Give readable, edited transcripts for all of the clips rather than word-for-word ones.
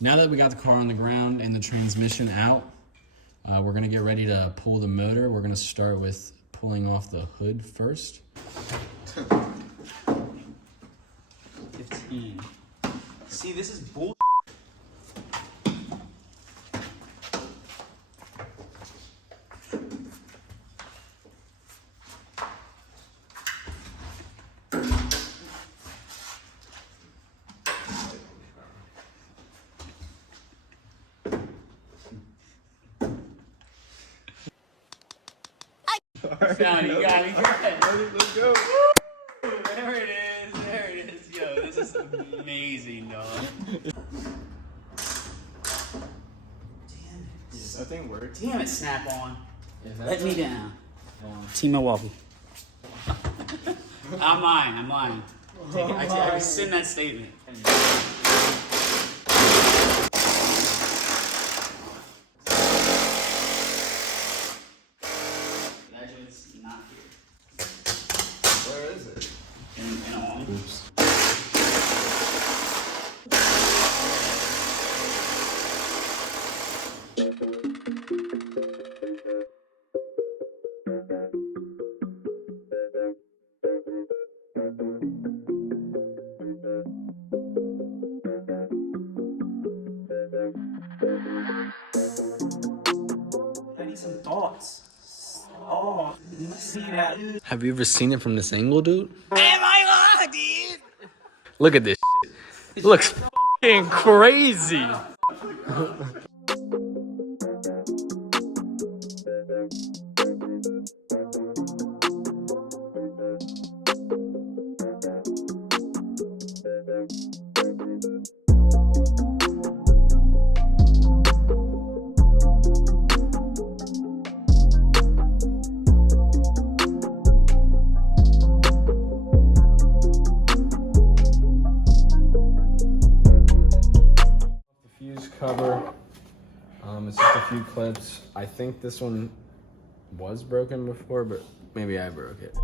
Now that we got the car on the ground and the transmission out, we're gonna get ready to pull the motor. We're gonna start with pulling off the hood first. 15. See, this is bull. Found it, you got it. Let's go. There it is. Yo, this is amazing, dog. Damn it. That thing works. Damn it, Snap On. Let me down. Team Milwaukee. I'm lying. I rescind that statement. Graduate's not here. Where is it? In on. Oops. I need some thoughts. Oh, you see that? Have you ever seen it from this angle, dude? Am I on, dude? Look at this shit. It looks f***ing crazy. Fuse cover. It's just a few clips. I think this one was broken before, but maybe I broke it.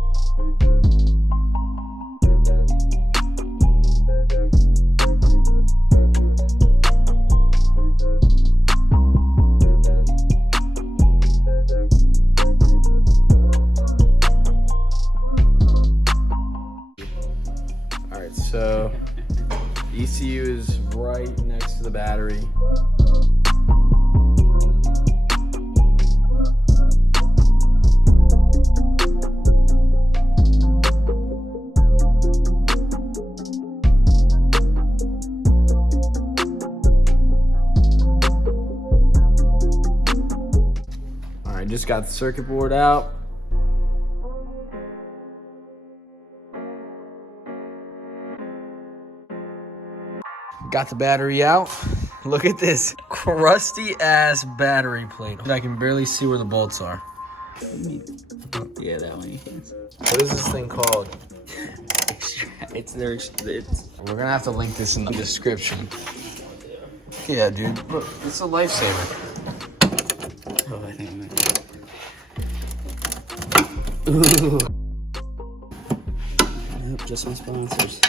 All right, so ECU is right next to the battery. All right, just got the circuit board out. Got the battery out. Look at this crusty ass battery plate. I can barely see where the bolts are. Yeah, that one. What is this thing called? We're We're gonna have to link this in the description. Yeah, dude. Look, it's a lifesaver. Oh, I think Ooh. Nope, just my sponsors.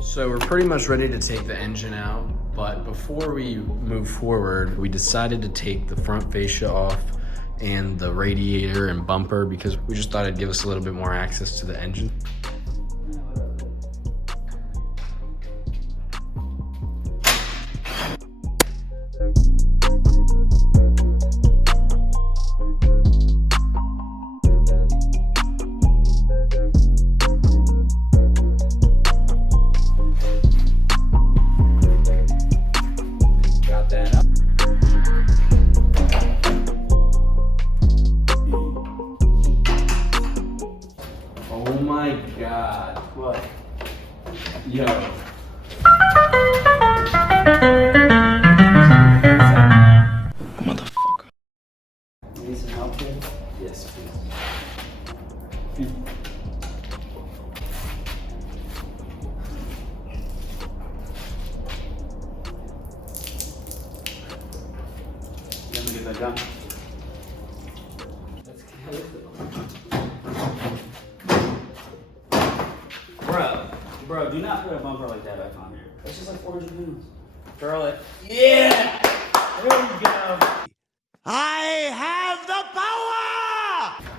So we're pretty much ready to take the engine out, but before we move forward, we decided to take the front fascia off and the radiator and bumper because we just thought it'd give us a little bit more access to the engine. Got that up. Oh my God. What? Yo. Motherfucker. Need some help here? Yes, please. Let me get that done. Bro, Bro, do not put a bumper like that back on here. That's just like 400 pounds. Curl it. Yeah! There we go. I have the power!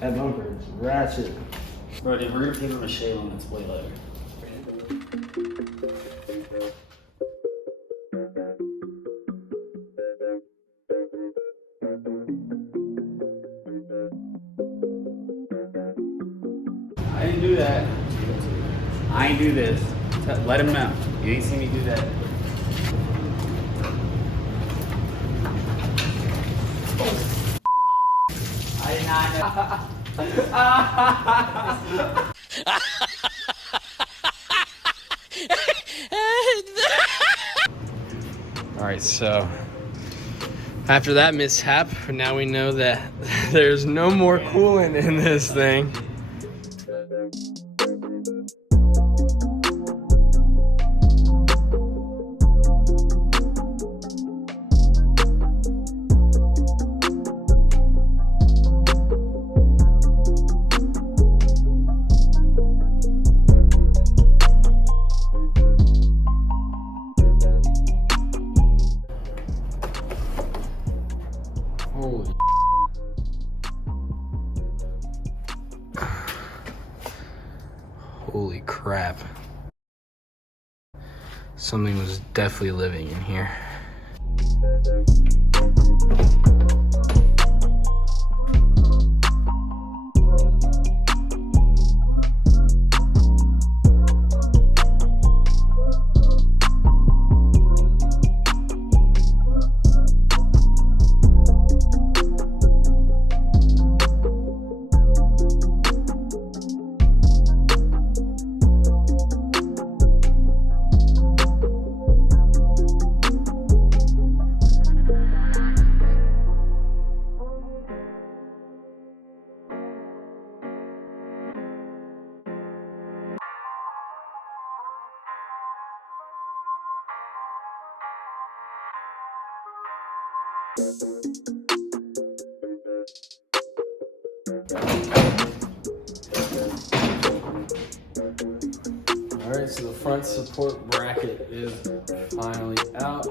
That bumper is ratchet. Bro, dude, we're gonna give him a shave on its way later. I didn't do that. I ain't do this. Let him know. You ain't seen me do that. I did not know. All right, so after that mishap, now we know that there's no more coolant in this thing. Holy holy crap. Something was definitely living in here. All right, so the front support bracket is finally out.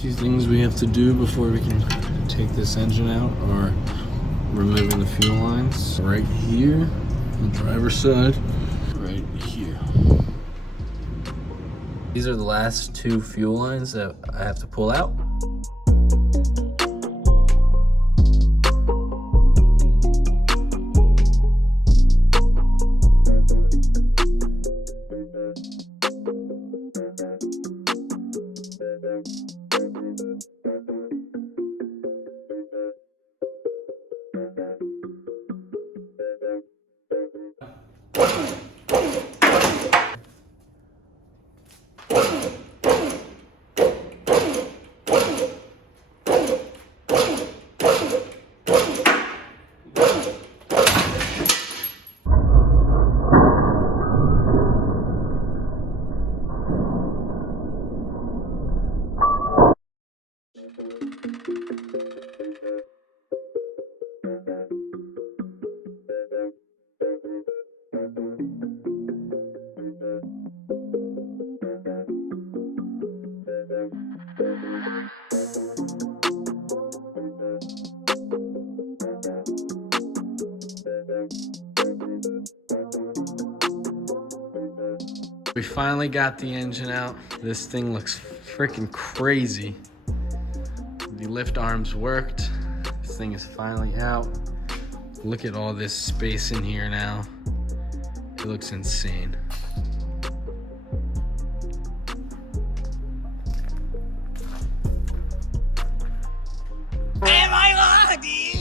Few things we have to do before we can take this engine out are removing the fuel lines right here on the driver's side, right here. These are the last two fuel lines that I have to pull out. We finally got the engine out. This thing looks freaking crazy. The lift arms worked. This thing is finally out. Look at all this space in here now. It looks insane. Am I Daddy!